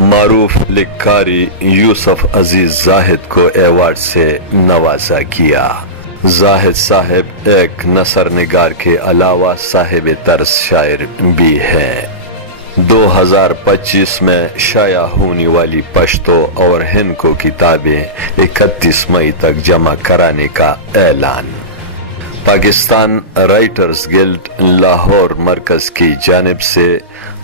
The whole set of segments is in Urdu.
معروف لکھاری یوسف عزیز زاہد کو ایوارڈ سے نوازا کیا۔ زاہد صاحب ایک نثر نگار کے علاوہ صاحب طرز شاعر بھی ہیں۔ 2025 میں شائع ہونے والی پشتو اور ہند کو کتابیں 31 مئی تک جمع کرانے کا اعلان۔ پاکستان رائٹرز گلڈ لاہور مرکز کی جانب سے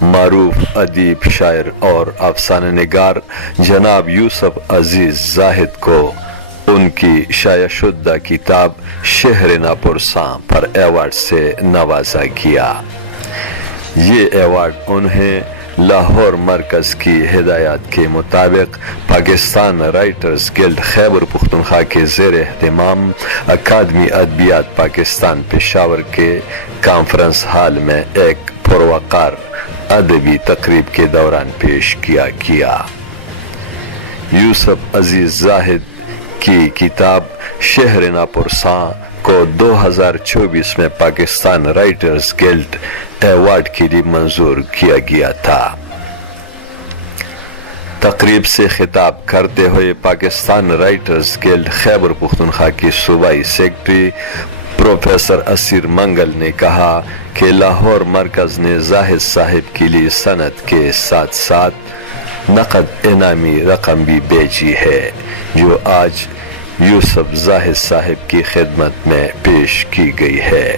معروف ادیب شاعر اور افسانہ نگار جناب یوسف عزیز زاہد کو ان کی شائع شدہ کتاب شہر ناپرساں پر ایوارڈ سے نوازا گیا۔ یہ ایوارڈ انہیں لاہور مرکز کی ہدایات کے مطابق پاکستان رائٹرز گلڈ خیبر پختونخوا کے زیر اہتمام اکادمی ادبیات پاکستان پشاور کے کانفرنس ہال میں ایک پروقار ادبی تقریب کے دوران پیش کیا گیا۔ یوسف عزیز زاہد کی کتاب شہر ناپرساں کو 2024 میں پاکستان رائٹرز گلڈ ایوارڈ کے لیے منظور کیا گیا تھا۔ تقریب سے خطاب کرتے ہوئے پاکستان رائٹرز گلڈ خیبر پختونخوا کی صوبائی سیکرٹری پروفیسر اسیر منگل نے کہا کہ لاہور مرکز نے زاہد صاحب کے لیے صنعت کے ساتھ ساتھ نقد انعامی رقم بھی بھیجی ہے، جو آج یوسف زاہد صاحب کی خدمت میں پیش کی گئی ہے۔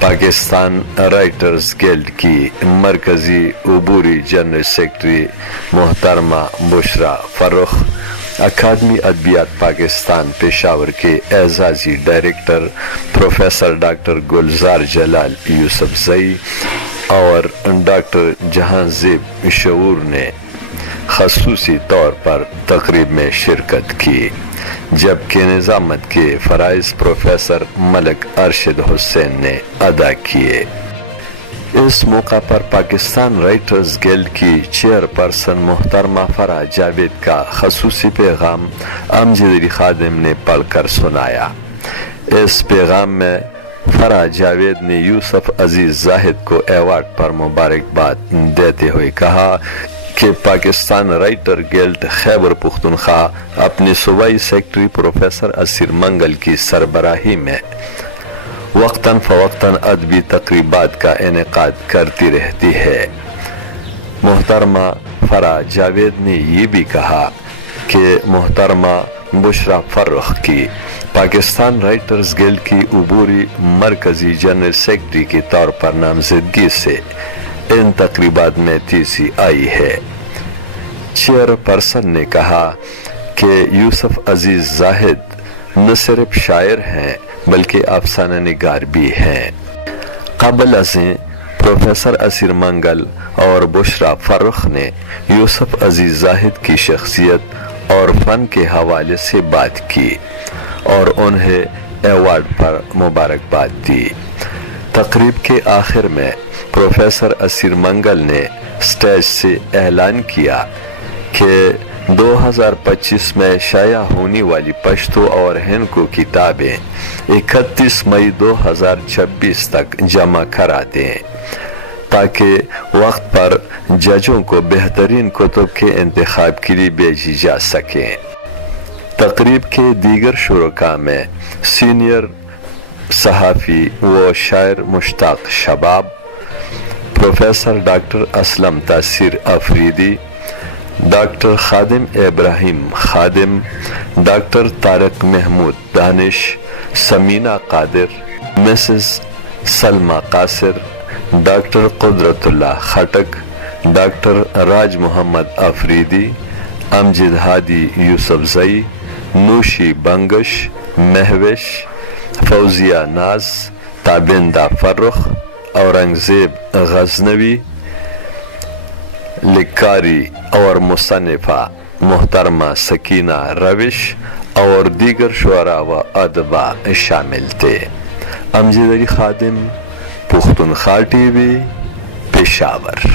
پاکستان رائٹرز گلڈ کی مرکزی عبوری جنرل سیکرٹری محترمہ بشرا فرخ، اکادمی ادبیات پاکستان پشاور کے اعزازی ڈائریکٹر پروفیسر ڈاکٹر گلزار جلال یوسف زئی اور ڈاکٹر جہاں زیب شعور نے خصوصی طور پر تقریب میں شرکت کی، جبکہ نظامت کے فرائض پروفیسر ملک ارشد حسین نے ادا کیے۔ اس موقع پر پاکستان رائٹرز گلڈ کی چیئر پرسن محترمہ فرح جاوید کا خصوصی پیغام امجد علی خادم نے پڑھ کر سنایا۔ اس پیغام میں فرح جاوید نے یوسف عزیز زاہد کو ایوارڈ پر مبارکباد دیتے ہوئے کہا کہ پاکستان رائٹر گلڈ خیبر پختونخوا اپنے صوبائی سیکرٹری پروفیسر اسیر منگل کی سربراہی میں وقتاً فوقتاً ادبی تقریبات کا انعقاد کرتی رہتی ہے۔ محترمہ فرح جاوید نے یہ بھی کہا کہ محترمہ بشرا فرخ کی پاکستان رائٹرز گلڈ کی عبوری مرکزی جنرل سیکرٹری کے طور پر نامزدگی سے ان تقریبات میں تیزی آئی ہے۔ چیئر پرسن نے کہا کہ یوسف عزیز زاہد نہ صرف شاعر ہیں بلکہ افسانہ نگار بھی ہیں۔ قبل ازیں پروفیسر اسیر منگل اور بشرا فرخ نے یوسف عزیز زاہد کی شخصیت اور فن کے حوالے سے بات کی اور انہیں ایوارڈ پر مبارکباد دی۔ تقریب کے آخر میں پروفیسر اسیر منگل نے سٹیج سے اعلان کیا کہ 2025 میں شائع ہونے والی پشتو اور ہند کو کتابیں 31 مئی 2026 تک جمع کرا دیں تاکہ وقت پر ججوں کو بہترین کتب کے انتخاب کے لیے بھیجی جا سکیں۔ تقریب کے دیگر شرکاء میں سینئر صحافی و شاعر مشتاق شباب، پروفیسر ڈاکٹر اسلم تاثیر افریدی، ڈاکٹر خادم ابراہیم خادم، ڈاکٹر طارق محمود دانش، سمینہ قادر، مسز سلمہ قاصر، ڈاکٹر قدرت اللہ خٹک، ڈاکٹر راج محمد افریدی، امجد ہادی یوسف زئی، نوشی بنگش، مہوش، فوزیہ ناز، تابندہ فرخ، اورنگزیب غزنوی، لکھاری اور مصنفہ محترمہ سکینہ روش اور دیگر شعراء و ادباء شامل تھے۔ امجد علی خادم، پختونخوا ٹی وی، پشاور۔